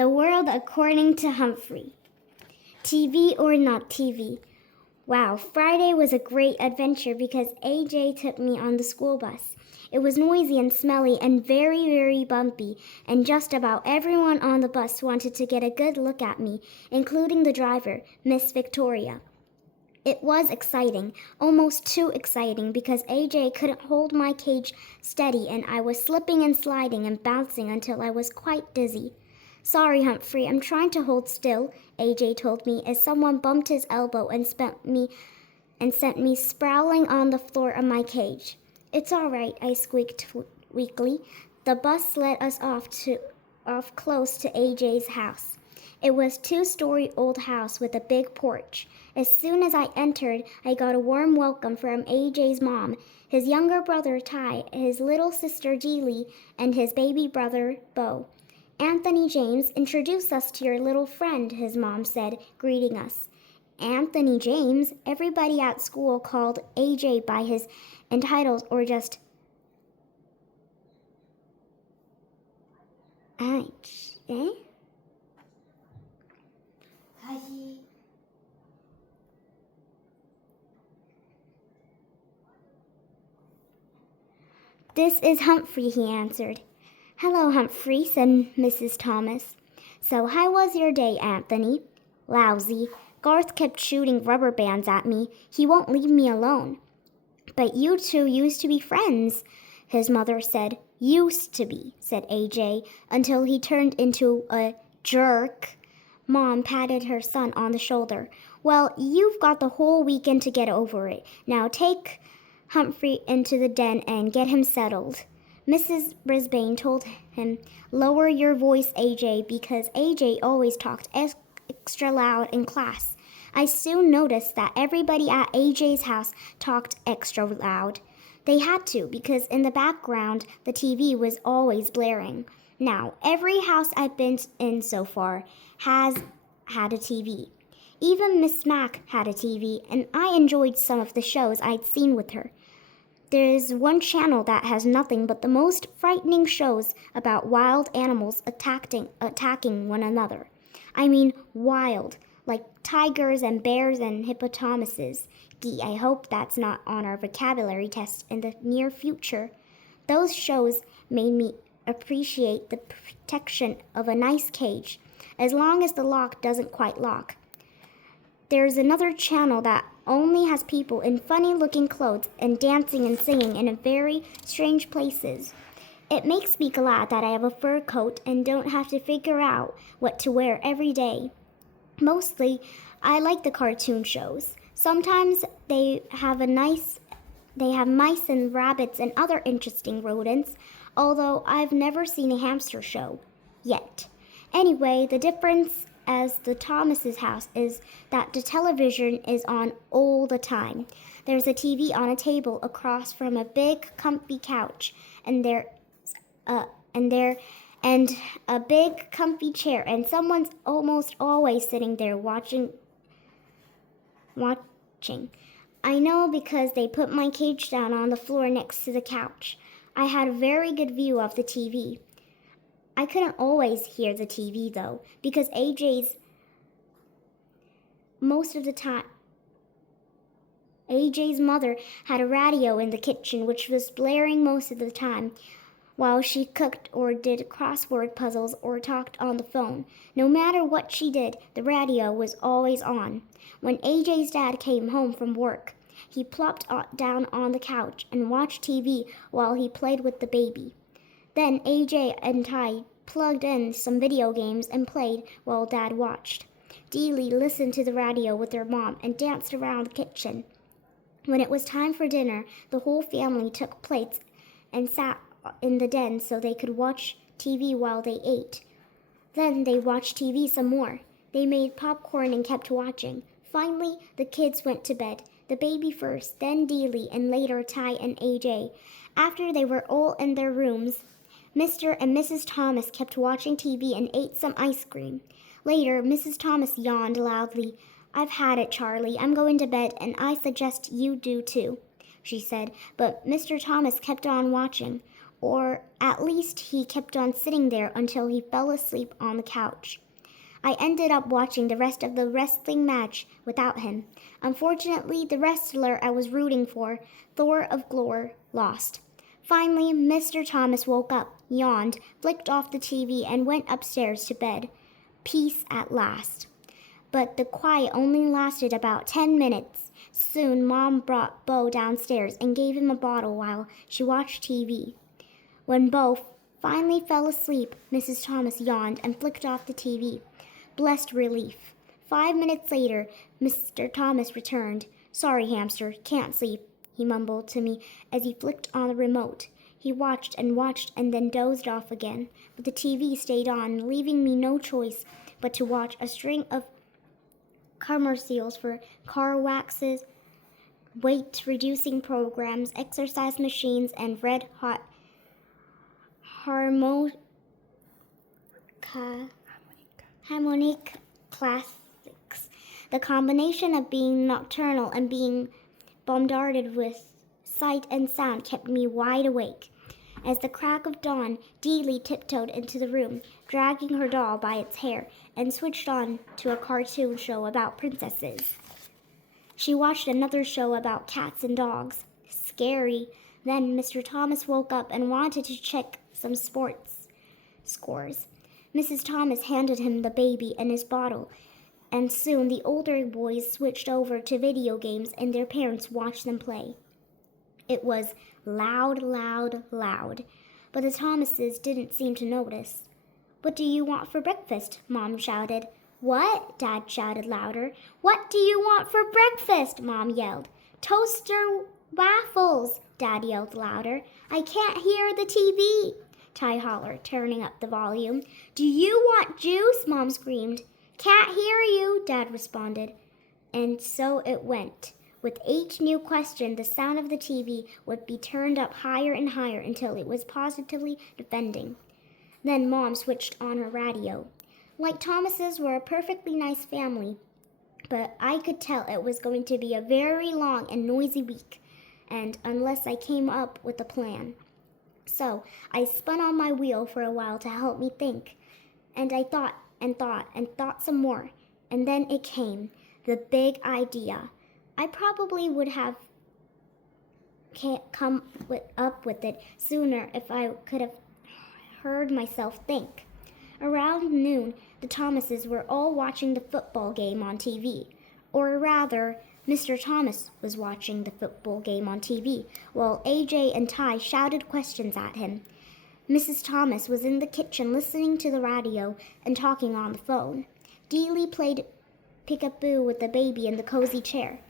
The World According to Humphrey. TV or not TV? Wow, Friday was a great adventure because AJ took me on the school bus. It was noisy and smelly and very, very bumpy, and just about everyone on the bus wanted to get a good look at me, including the driver, Miss Victoria. It was exciting, almost too exciting because AJ couldn't hold my cage steady and I was slipping and sliding and bouncing until I was quite dizzy. Sorry, Humphrey, I'm trying to hold still, AJ told me as someone bumped his elbow and sent me sprawling on the floor of my cage. It's all right, I squeaked weakly. The bus led us off close to AJ's house. It was a two-story old house with a big porch. As soon as I entered, I got a warm welcome from AJ's mom, his younger brother Ty, his little sister Deely, and his baby brother Bo. Anthony James, introduce us to your little friend, his mom said, greeting us. Anthony James? Everybody at school called AJ by his titles or just eh? This is Humphrey, he answered. Hello, Humphrey, said Mrs. Thomas. So how was your day, Anthony? Lousy. Garth kept shooting rubber bands at me. He won't leave me alone. But you two used to be friends, his mother said. Used to be, said AJ, until he turned into a jerk. Mom patted her son on the shoulder. Well, you've got the whole weekend to get over it. Now take Humphrey into the den and get him settled. Mrs. Brisbane told him, lower your voice, AJ, because AJ always talked extra loud in class. I soon noticed that everybody at AJ's house talked extra loud. They had to, because in the background, the TV was always blaring. Now, every house I've been in so far has had a TV. Even Miss Mac had a TV, and I enjoyed some of the shows I'd seen with her. There's one channel that has nothing but the most frightening shows about wild animals attacking one another. I mean wild, like tigers and bears and hippopotamuses. Gee, I hope that's not on our vocabulary test in the near future. Those shows made me appreciate the protection of a nice cage, as long as the lock doesn't quite lock. There's another channel that only has people in funny-looking clothes and dancing and singing in very strange places. It makes me glad that I have a fur coat and don't have to figure out what to wear every day. Mostly, I like the cartoon shows. Sometimes they have mice and rabbits and other interesting rodents, although I've never seen a hamster show yet. Anyway, the difference as the Thomas's house is that the television is on all the time. There's a TV on a table across from a big comfy couch, and a big comfy chair, and someone's almost always sitting there watching. I know because they put my cage down on the floor next to the couch. I had a very good view of the TV. I couldn't always hear the TV, though, because AJ's mother had a radio in the kitchen which was blaring most of the time while she cooked or did crossword puzzles or talked on the phone. No matter what she did, the radio was always on. When AJ's dad came home from work, he plopped down on the couch and watched TV while he played with the baby. Then AJ and Ty plugged in some video games and played while Dad watched. Deely listened to the radio with her mom and danced around the kitchen. When it was time for dinner, the whole family took plates and sat in the den so they could watch TV while they ate. Then they watched TV some more. They made popcorn and kept watching. Finally, the kids went to bed. The baby first, then Deely, and later Ty and AJ. After they were all in their rooms, Mr. and Mrs. Thomas kept watching TV and ate some ice cream. Later, Mrs. Thomas yawned loudly. I've had it, Charlie. I'm going to bed, and I suggest you do too, she said. But Mr. Thomas kept on watching. or at least he kept on sitting there until he fell asleep on the couch. I ended up watching the rest of the wrestling match without him. Unfortunately, the wrestler I was rooting for, Thor of Glor, lost. Finally, Mr. Thomas woke up, yawned, flicked off the TV, and went upstairs to bed. Peace at last. But the quiet only lasted about 10 minutes. Soon, Mom brought Bo downstairs and gave him a bottle while she watched TV. When Bo finally fell asleep, Mrs. Thomas yawned and flicked off the TV. Blessed relief. 5 minutes later, Mr. Thomas returned. "Sorry, hamster, can't sleep," he mumbled to me as he flicked on the remote. He watched and then dozed off again, but the TV stayed on, leaving me no choice but to watch a string of commercials for car waxes, weight-reducing programs, exercise machines, and red-hot harmonica classics. The combination of being nocturnal and being bombarded with sight and sound kept me wide awake. As the crack of dawn, Deeley tiptoed into the room, dragging her doll by its hair, and switched on to a cartoon show about princesses. She watched another show about cats and dogs. Scary. Then Mr. Thomas woke up and wanted to check some sports scores. Mrs. Thomas handed him the baby and his bottle, and soon the older boys switched over to video games and their parents watched them play. It was loud, loud, loud, but the Thomases didn't seem to notice. "What do you want for breakfast?" Mom shouted. "What?" Dad shouted louder. "What do you want for breakfast?" Mom yelled. "Toaster waffles," Dad yelled louder. "I can't hear the TV," Ty hollered, turning up the volume. "Do you want juice?" Mom screamed. "Can't hear you," Dad responded. And so it went. With each new question, the sound of the TV would be turned up higher and higher until it was positively defending. Then Mom switched on her radio. Like Thomases were a perfectly nice family, but I could tell it was going to be a very long and noisy week, and unless I came up with a plan. So I spun on my wheel for a while to help me think, and I thought and thought and thought some more, and then it came, the big idea. I probably would have come up with it sooner if I could have heard myself think. Around noon, the Thomases were all watching the football game on TV. Or rather, Mr. Thomas was watching the football game on TV, while AJ and Ty shouted questions at him. Mrs. Thomas was in the kitchen listening to the radio and talking on the phone. Deeley played peekaboo with the baby in the cozy chair.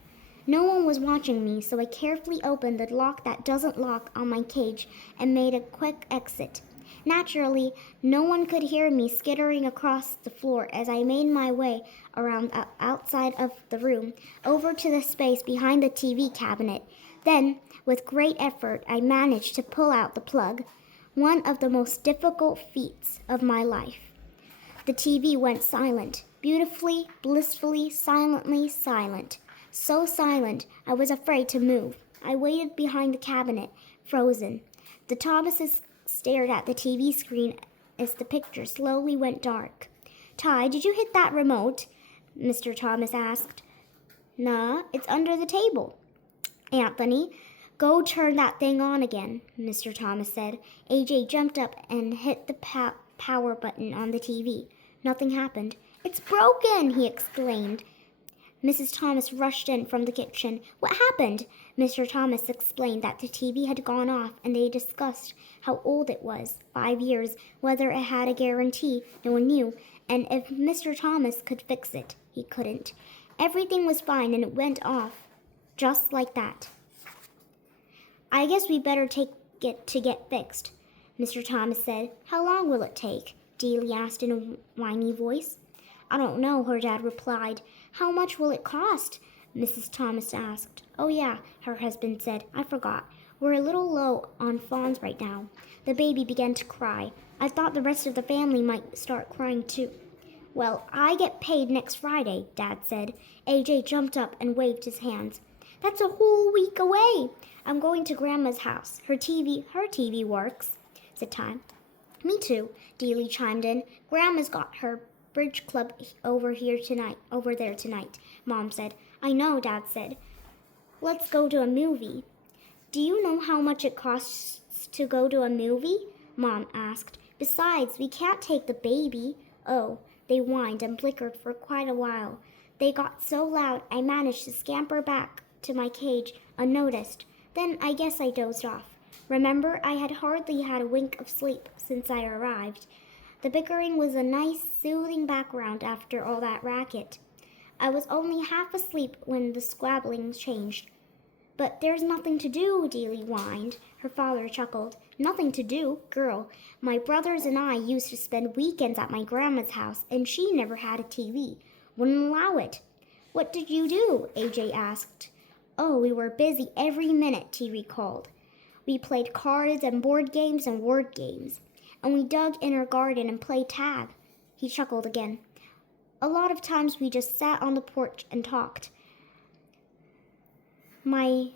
No one was watching me, so I carefully opened the lock that doesn't lock on my cage and made a quick exit. Naturally, no one could hear me skittering across the floor as I made my way around outside of the room, over to the space behind the TV cabinet. Then, with great effort, I managed to pull out the plug, one of the most difficult feats of my life. The TV went silent, beautifully, blissfully, silently silent. So silent, I was afraid to move. I waited behind the cabinet, frozen. The Thomases stared at the TV screen as the picture slowly went dark. "Ty, did you hit that remote?" Mr. Thomas asked. "Nah, it's under the table." "Anthony, go turn that thing on again," Mr. Thomas said. AJ jumped up and hit the power button on the TV. Nothing happened. "It's broken!" he exclaimed. Mrs. Thomas rushed in from the kitchen. "What happened?" Mr. Thomas explained that the TV had gone off, and they discussed how old it was, 5 years, whether it had a guarantee, no one knew, and if Mr. Thomas could fix it. He couldn't. Everything was fine, and it went off, just like that. "I guess we better take it to get fixed," Mr. Thomas said. "How long will it take?" Deeley asked in a whiny voice. "I don't know," her dad replied. "How much will it cost?" Mrs. Thomas asked. "Oh yeah," her husband said. "I forgot. We're a little low on funds right now." The baby began to cry. I thought the rest of the family might start crying too. "Well, I get paid next Friday," Dad said. AJ jumped up and waved his hands. "That's a whole week away. I'm going to Grandma's house. Her TV works." said Ty. Me too, Dealey chimed in. Grandma's got her bridge club over there tonight, Mom said. I know, Dad said. Let's go to a movie. Do you know how much it costs to go to a movie? Mom asked. Besides, we can't take the baby. Oh, they whined and blickered for quite a while. They got so loud I managed to scamper back to my cage unnoticed. Then I guess I dozed off. Remember, I had hardly had a wink of sleep since I arrived. The bickering was a nice, soothing background after all that racket. I was only half asleep when the squabbling changed. But there's nothing to do, Dealey whined. Her father chuckled. Nothing to do, girl. My brothers and I used to spend weekends at my grandma's house, and she never had a TV. Wouldn't allow it. What did you do? AJ asked. Oh, we were busy every minute, T recalled. We played cards and board games and word games. And we dug in her garden and played tag. He chuckled again. A lot of times we just sat on the porch and talked. My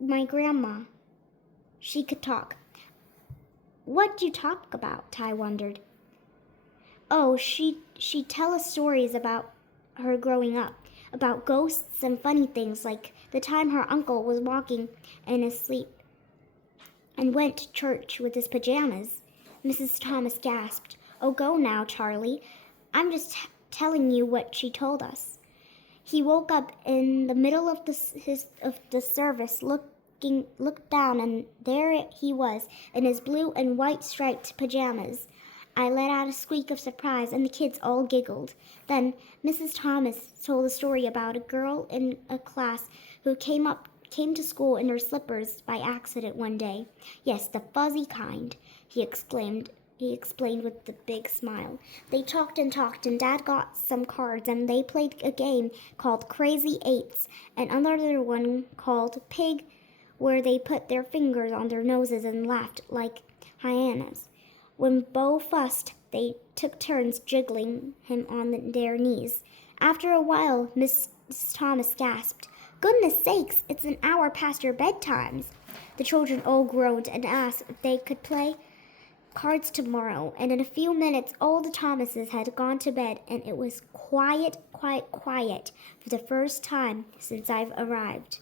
grandma, she could talk. What'd you talk about? Ty wondered. Oh, she'd tell us stories about her growing up, about ghosts and funny things, like the time her uncle was walking in his sleep and went to church with his pajamas. Mrs. Thomas gasped. Oh, go now, Charlie. I'm just telling you what she told us. He woke up in the middle of the service, looked down, and there he was in his blue and white striped pajamas. I let out a squeak of surprise, and the kids all giggled. Then Mrs. Thomas told a story about a girl in a class who came to school in her slippers by accident one day. Yes, the fuzzy kind, he explained with a big smile. They talked, and Dad got some cards, and they played a game called Crazy Eights, and another one called Pig, where they put their fingers on their noses and laughed like hyenas. When Bo fussed, they took turns jiggling him on their knees. After a while, Miss Thomas gasped, Goodness sakes, it's an hour past your bedtimes. The children all groaned and asked if they could play cards tomorrow, and in a few minutes all the Thomases had gone to bed, and it was quiet for the first time since I've arrived.